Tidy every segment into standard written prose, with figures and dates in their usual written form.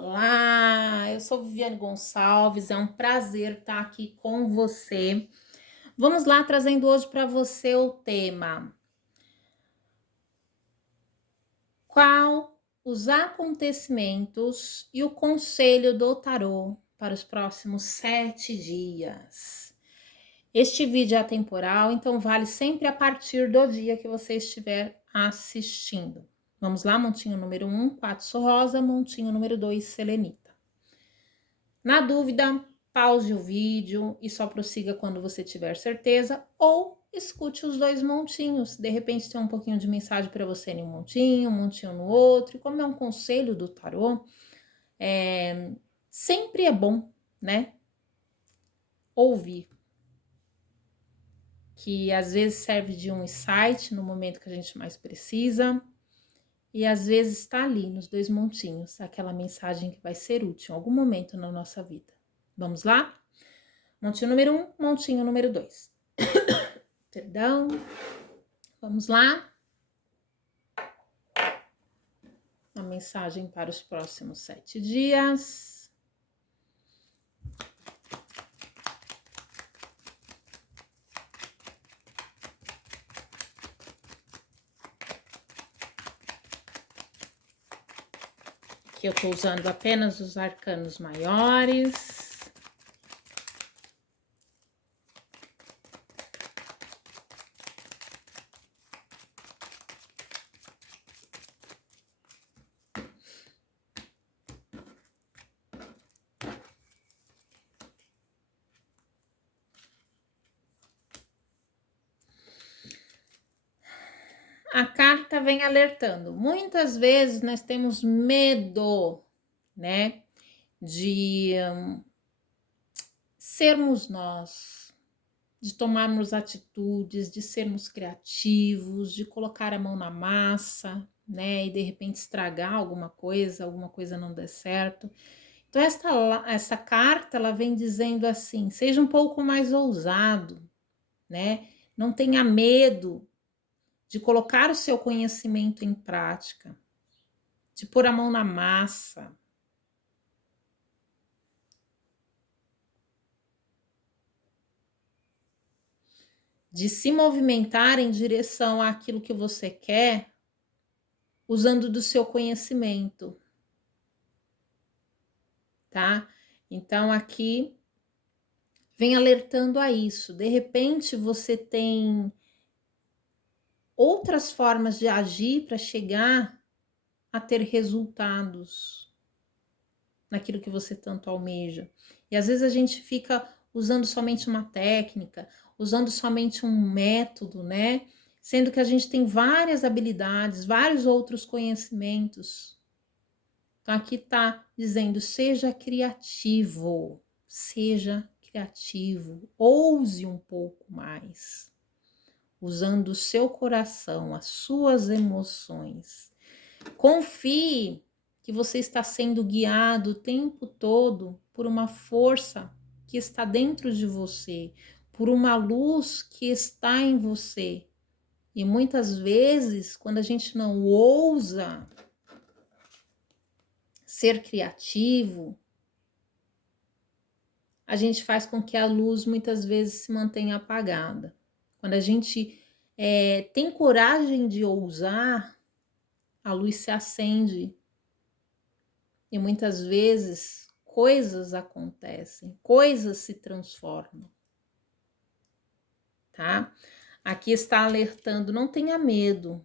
Olá, eu sou Viviane Gonçalves, é um prazer estar aqui com você. Vamos lá, trazendo hoje para você o tema: qual os acontecimentos e o conselho do tarô para os próximos 7 dias? Este vídeo é atemporal, então vale sempre a partir do dia que você estiver assistindo. Vamos lá, montinho número 1, quartzo rosa, montinho número 2, selenita. Na dúvida, pause o vídeo e só prossiga quando você tiver certeza, ou escute os dois montinhos. De repente tem um pouquinho de mensagem para você em um montinho no outro. E como é um conselho do tarô, sempre é bom, né? Ouvir. Que às vezes serve de um insight no momento que a gente mais precisa. E às vezes está ali nos dois montinhos, aquela mensagem que vai ser útil em algum momento na nossa vida. Vamos lá? Montinho número 1, montinho número 2. Perdão. Vamos lá. A mensagem para os próximos 7 dias. Aqui eu tô usando apenas os arcanos maiores. A carta vem alertando. Muitas vezes nós temos medo, né, de sermos nós, de tomarmos atitudes, de sermos criativos, de colocar a mão na massa, né, e de repente estragar alguma coisa não der certo. Então, essa carta, ela vem dizendo assim, seja um pouco mais ousado, né? Não tenha medo de colocar o seu conhecimento em prática, de pôr a mão na massa. De se movimentar em direção àquilo que você quer, usando do seu conhecimento, tá? Então, aqui vem alertando a isso. De repente, você tem outras formas de agir para chegar a ter resultados naquilo que você tanto almeja. E às vezes a gente fica usando somente uma técnica, usando somente um método, né? Sendo que a gente tem várias habilidades, vários outros conhecimentos. Então aqui tá dizendo: seja criativo, ouse um pouco mais, usando o seu coração, as suas emoções. Confie que você está sendo guiado o tempo todo por uma força que está dentro de você, por uma luz que está em você. E muitas vezes, quando a gente não ousa ser criativo, a gente faz com que a luz muitas vezes se mantenha apagada. Quando a gente tem coragem de ousar, a luz se acende. E muitas vezes coisas acontecem, coisas se transformam, tá? Aqui está alertando: não tenha medo,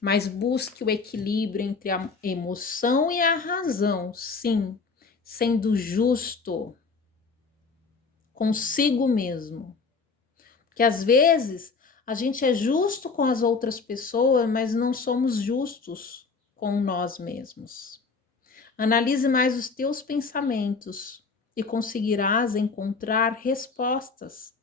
mas busque o equilíbrio entre a emoção e a razão, sim, sendo justo consigo mesmo. Porque às vezes a gente é justo com as outras pessoas, mas não somos justos com nós mesmos. Analise mais os teus pensamentos e conseguirás encontrar respostas,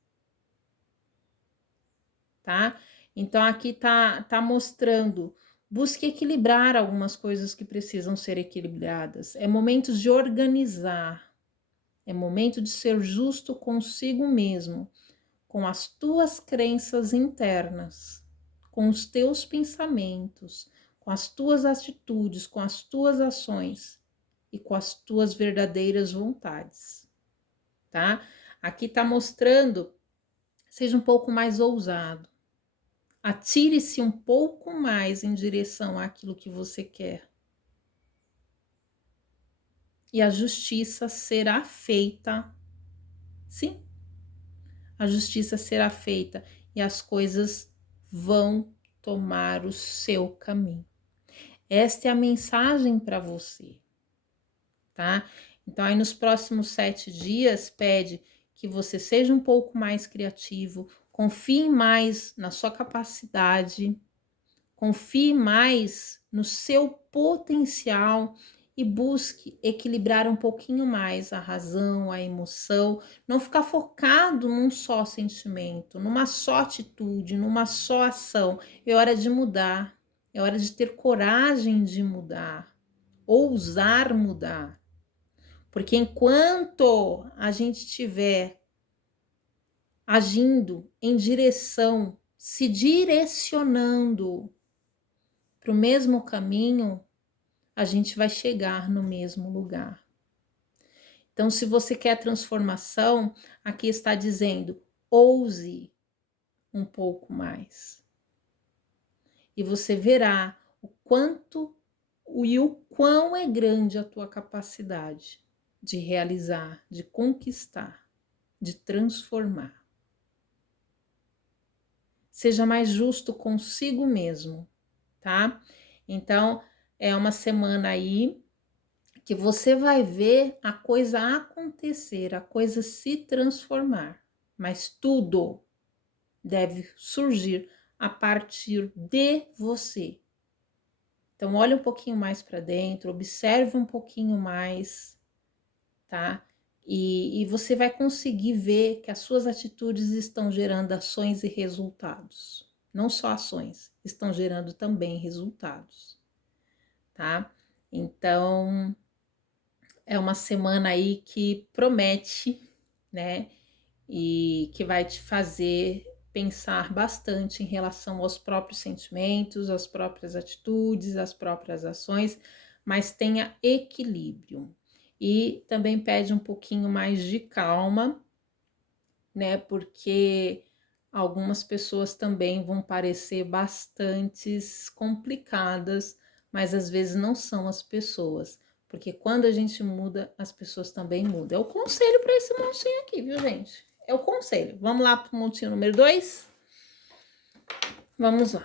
tá? Então aqui tá mostrando: busque equilibrar algumas coisas que precisam ser equilibradas. É momento de organizar, é momento de ser justo consigo mesmo, com as tuas crenças internas, com os teus pensamentos, com as tuas atitudes, com as tuas ações. e com as tuas verdadeiras vontades, tá? Aqui tá mostrando, seja um pouco mais ousado. Atire-se um pouco mais em direção àquilo que você quer. E a justiça será feita. Sim, a justiça será feita e as coisas vão tomar o seu caminho. Esta é a mensagem para você, tá? Então, aí nos próximos 7 dias, pede que você seja um pouco mais criativo, confie mais na sua capacidade, confie mais no seu potencial e busque equilibrar um pouquinho mais a razão, a emoção, não ficar focado num só sentimento, numa só atitude, numa só ação. É hora de mudar, é hora de ter coragem de mudar, ousar mudar. Porque enquanto a gente estiver agindo em direção, se direcionando para o mesmo caminho, a gente vai chegar no mesmo lugar. Então, se você quer transformação, aqui está dizendo: ouse um pouco mais. E você verá o quanto e o quão é grande a tua capacidade de realizar, de conquistar, de transformar. Seja mais justo consigo mesmo, tá? Então, é uma semana aí que você vai ver a coisa acontecer, a coisa se transformar, mas tudo deve surgir a partir de você. Então, olhe um pouquinho mais para dentro, observe um pouquinho mais, tá? E você vai conseguir ver que as suas atitudes estão gerando ações e resultados. Não só ações, estão gerando também resultados, tá? Então, é uma semana aí que promete, né? E que vai te fazer pensar bastante em relação aos próprios sentimentos, às próprias atitudes, às próprias ações, mas tenha equilíbrio. E também pede um pouquinho mais de calma, né? Porque algumas pessoas também vão parecer bastante complicadas, mas às vezes não são as pessoas. Porque quando a gente muda, as pessoas também mudam. É o conselho para esse montinho aqui, viu, gente? É o conselho. Vamos lá para o montinho número 2? Vamos lá.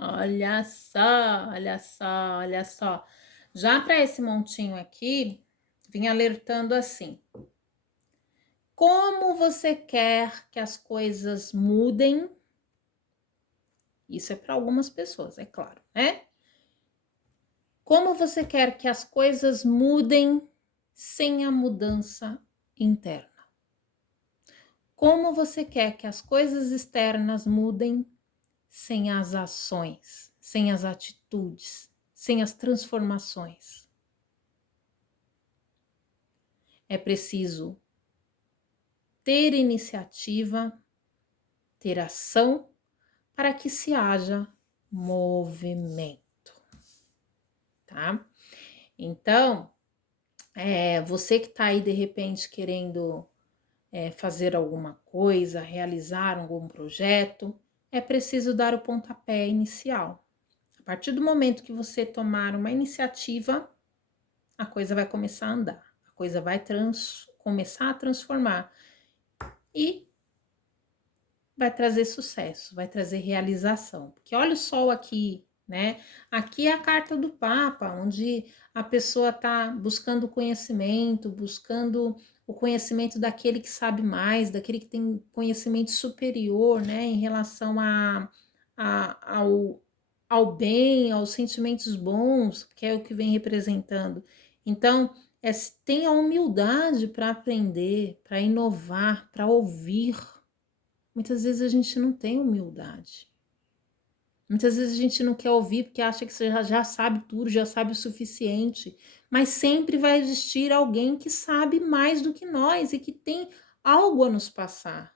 Olha só, olha só, olha só. Já para esse montinho aqui, vim alertando assim. Como você quer que as coisas mudem? Isso é para algumas pessoas, é claro, né? Como você quer que as coisas mudem sem a mudança interna? Como você quer que as coisas externas mudem sem as ações, sem as atitudes, sem as transformações? É preciso ter iniciativa, ter ação para que se haja movimento, tá? Então, você que está aí de repente querendo fazer alguma coisa, realizar algum projeto, é preciso dar o pontapé inicial. A partir do momento que você tomar uma iniciativa, a coisa vai começar a andar, a coisa vai começar a transformar e vai trazer sucesso, vai trazer realização. Porque olha o sol aqui, né? Aqui é a carta do Papa, onde a pessoa está buscando conhecimento, buscando o conhecimento daquele que sabe mais, daquele que tem conhecimento superior, né? Em relação ao bem, aos sentimentos bons, que é o que vem representando. Então, Tenha humildade para aprender, para inovar, para ouvir. Muitas vezes a gente não tem humildade. Muitas vezes a gente não quer ouvir porque acha que você já sabe tudo, já sabe o suficiente. Mas sempre vai existir alguém que sabe mais do que nós e que tem algo a nos passar,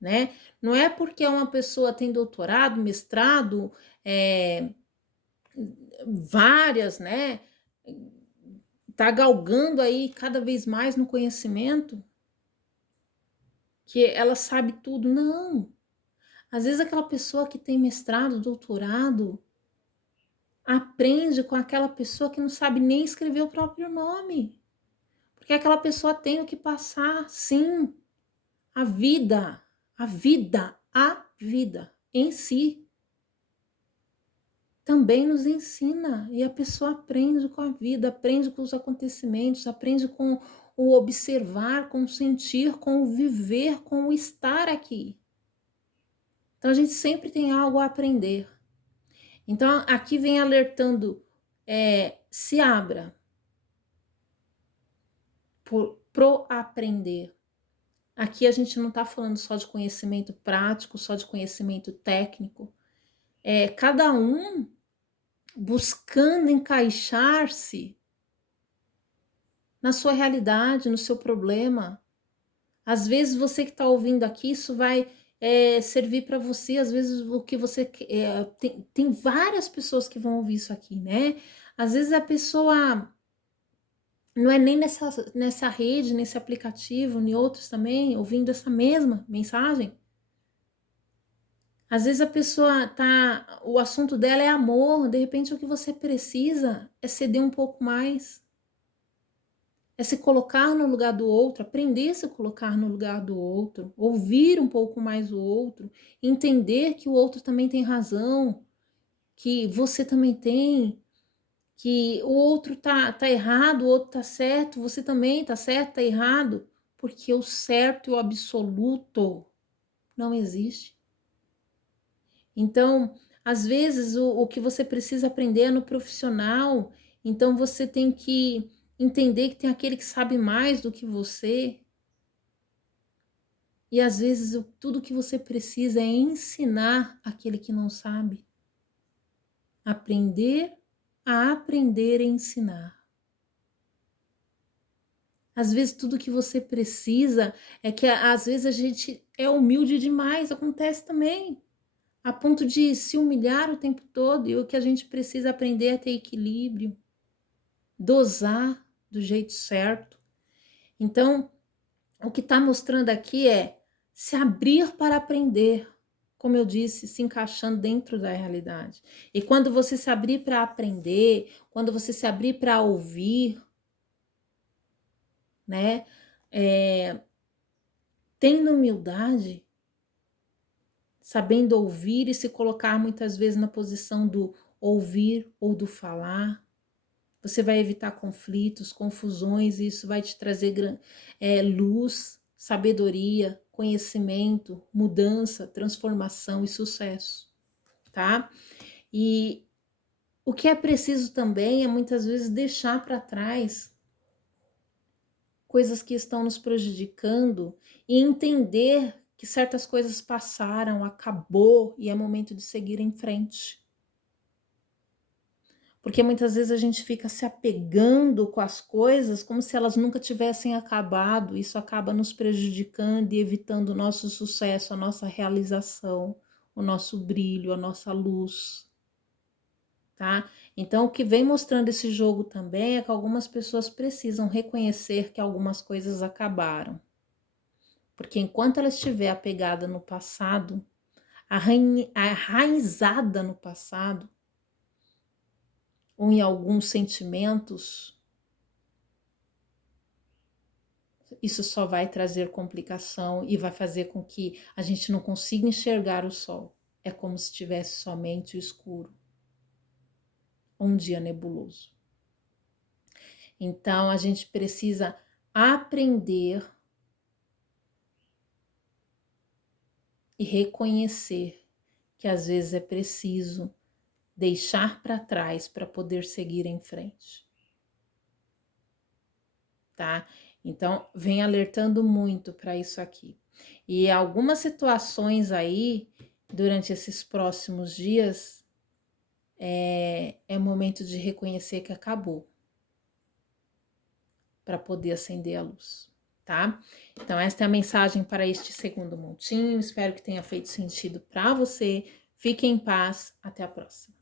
né? Não é porque uma pessoa tem doutorado, mestrado, várias, né? Tá galgando aí cada vez mais no conhecimento, que ela sabe tudo. Não. Às vezes aquela pessoa que tem mestrado, doutorado, aprende com aquela pessoa que não sabe nem escrever o próprio nome. Porque aquela pessoa tem o que passar, sim, a vida, a vida em si também nos ensina. E a pessoa aprende com a vida, aprende com os acontecimentos, aprende com o observar, com o sentir, com o viver, com o estar aqui. Então a gente sempre tem algo a aprender. Então aqui vem alertando, se abra pro aprender. Aqui a gente não está falando só de conhecimento prático, só de conhecimento técnico. Cada um buscando encaixar-se na sua realidade, no seu problema. Às vezes você que está ouvindo aqui, isso vai servir para você, às vezes o que você tem várias pessoas que vão ouvir isso aqui, né? Às vezes a pessoa não é nem nessa rede, nesse aplicativo, nem outros também, ouvindo essa mesma mensagem. Às vezes a pessoa o assunto dela é amor, de repente o que você precisa é ceder um pouco mais. É se colocar no lugar do outro, aprender a se colocar no lugar do outro, ouvir um pouco mais o outro, entender que o outro também tem razão, que você também tem, que o outro tá errado, o outro tá certo, você também tá certo, tá errado, porque o certo e o absoluto não existe. Então, às vezes, o que você precisa aprender é no profissional, então você tem que entender que tem aquele que sabe mais do que você. E às vezes tudo que você precisa é ensinar aquele que não sabe. Aprender a aprender e ensinar. Às vezes tudo que você precisa é que às vezes a gente é humilde demais, acontece também. A ponto de se humilhar o tempo todo, e o que a gente precisa aprender é ter equilíbrio, dosar do jeito certo. Então, o que está mostrando aqui é se abrir para aprender, como eu disse, se encaixando dentro da realidade. E quando você se abrir para aprender, quando você se abrir para ouvir, né, tendo humildade, sabendo ouvir e se colocar muitas vezes na posição do ouvir ou do falar, você vai evitar conflitos, confusões, e isso vai te trazer luz, sabedoria, conhecimento, mudança, transformação e sucesso, tá? E o que é preciso também é muitas vezes deixar para trás coisas que estão nos prejudicando e entender que certas coisas passaram, acabou e é momento de seguir em frente. Porque muitas vezes a gente fica se apegando com as coisas como se elas nunca tivessem acabado. Isso acaba nos prejudicando e evitando o nosso sucesso, a nossa realização, o nosso brilho, a nossa luz, tá? Então, o que vem mostrando esse jogo também é que algumas pessoas precisam reconhecer que algumas coisas acabaram. Porque enquanto ela estiver apegada no passado, arraizada no passado, ou em alguns sentimentos, isso só vai trazer complicação e vai fazer com que a gente não consiga enxergar o sol. É como se tivesse somente o escuro, um dia nebuloso. Então a gente precisa aprender e reconhecer que às vezes é preciso deixar para trás para poder seguir em frente. tá? Então, vem alertando muito para isso aqui. E algumas situações aí, durante esses próximos dias, é momento de reconhecer que acabou, para poder acender a luz, tá? Então, esta é a mensagem para este segundo montinho. Espero que tenha feito sentido para você. Fique em paz. Até a próxima.